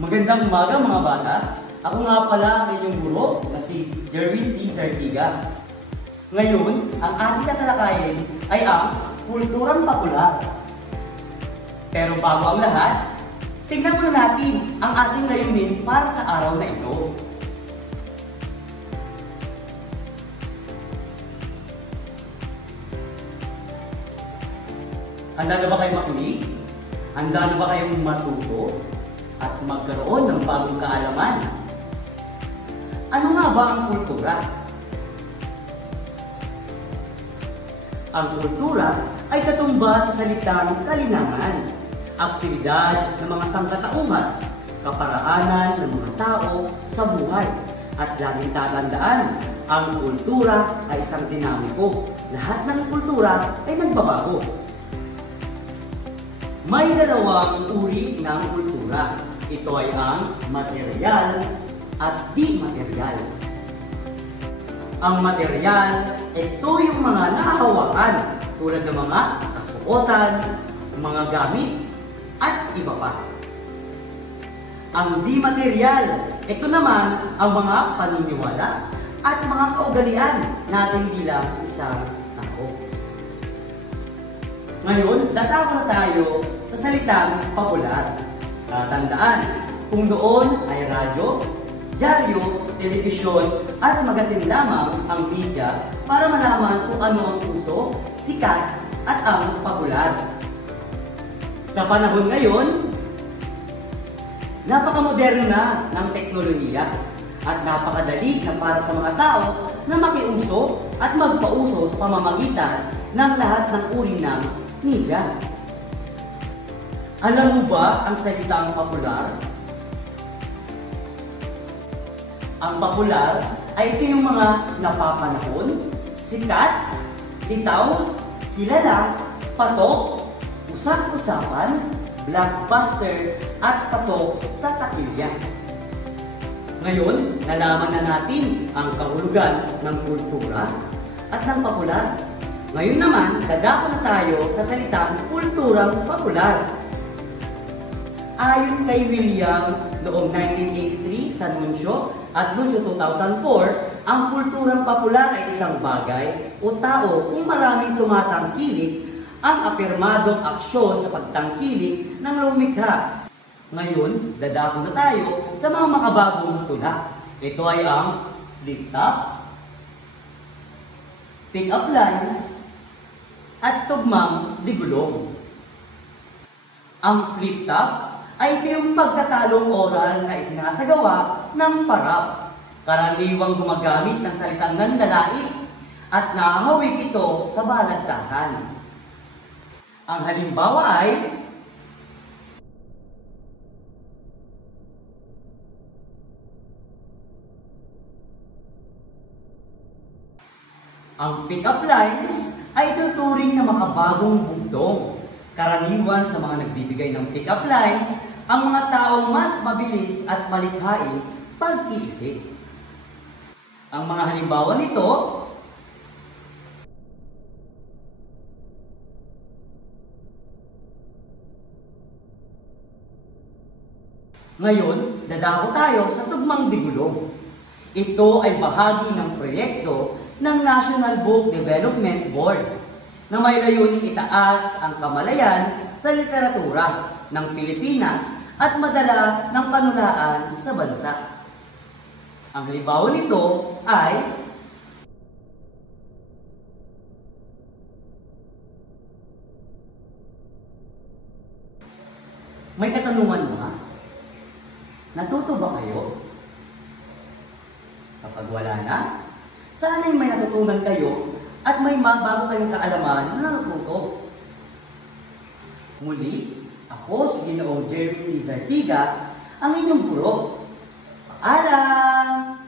Magandang umaga mga bata. Ako nga pala ang inyong guro na si Jerwin T. Zartiga. Ngayon, ang ating tatalakayin ay ang kulturang popular. Pero bago ang lahat, tingnan muna natin ang ating layunin para sa araw na ito. Handa na ba kayong makinig? Handa na ba kayong matuto at magkaroon ng bagong kaalaman? Ano nga ba ang kultura? Ang kultura ay katumba sa salitang kalinangan, aktibidad ng mga sangkatauhan, kaparaanan ng mga tao sa buhay. At laging tatandaan, ang kultura ay isang dinamiko. Lahat ng kultura ay nagbabago. May dalawang uri ng kultura. Ito ay ang material at di-material. Ang material, ito yung mga nahahawakan tulad ng mga kasuotan, mga gamit, at iba pa. Ang di-material, ito naman ang mga paniniwala at mga kaugalian natin bilang isang tao. Ngayon, dadako na tayo sa salitang popular. Tandaan, kung doon ay radyo, dyaryo, telebisyon at magasin lamang ang media para malaman kung ano ang uso, sikat at ang popular. Sa panahon ngayon, napakamoderno na ng teknolohiya at napakadali na para sa mga tao na makiuso at magpauso sa pamamagitan ng lahat ng uri ng media. Alam mo ba ang salitang popular? Ang popular ay ito yung mga napapanahon, sikat, litaw, kilala, patok, usap-usapan, blockbuster, at patok sa takilya. Ngayon, nalaman na natin ang kahulugan ng kultura at ng popular. Ngayon naman, dadako na tayo sa salitang kulturang popular. Ayon kay William noong 1983 sa Anunsyo at Anunsyo 2004, ang kulturang popular ay isang bagay o tao kung maraming tumatangkilik ang apirmadong aksyon sa pagtangkilik ng lumikha. Ngayon, dadako na tayo sa mga makabagong tula. Ito ay ang flip-top, pick-up lines, at tugmang digulong. Ang flip-top ay ito yung pagtatalong oral na isinasagawa ng parap. Karaniwang gumagamit ng salitang nandalain at nahahawig ito sa balagtasan. Ang halimbawa ay ang pick-up lines ay tuturing na makabagong bugtong. Karaniwan sa mga nagbibigay ng pick-up lines, ang mga taong mas mabilis at malikhaing pag-iisip. Ang mga halimbawa nito, ngayon, dadako tayo sa tugmang digulong. Ito ay bahagi ng proyekto ng National Book Development Board na may layuning itaas ang kamalayan sa literatura ng Pilipinas at madala ng panulaan sa bansa. Ang halimbawa nito ay may katanungan ba? Natuto ba kayo? Kapag wala na, sana'y may natutunan kayo at may bago kayong kaalaman na natuto. Muli, ako si Ginoong Jerwin T. Zartiga, ang inyong guro. Paalam!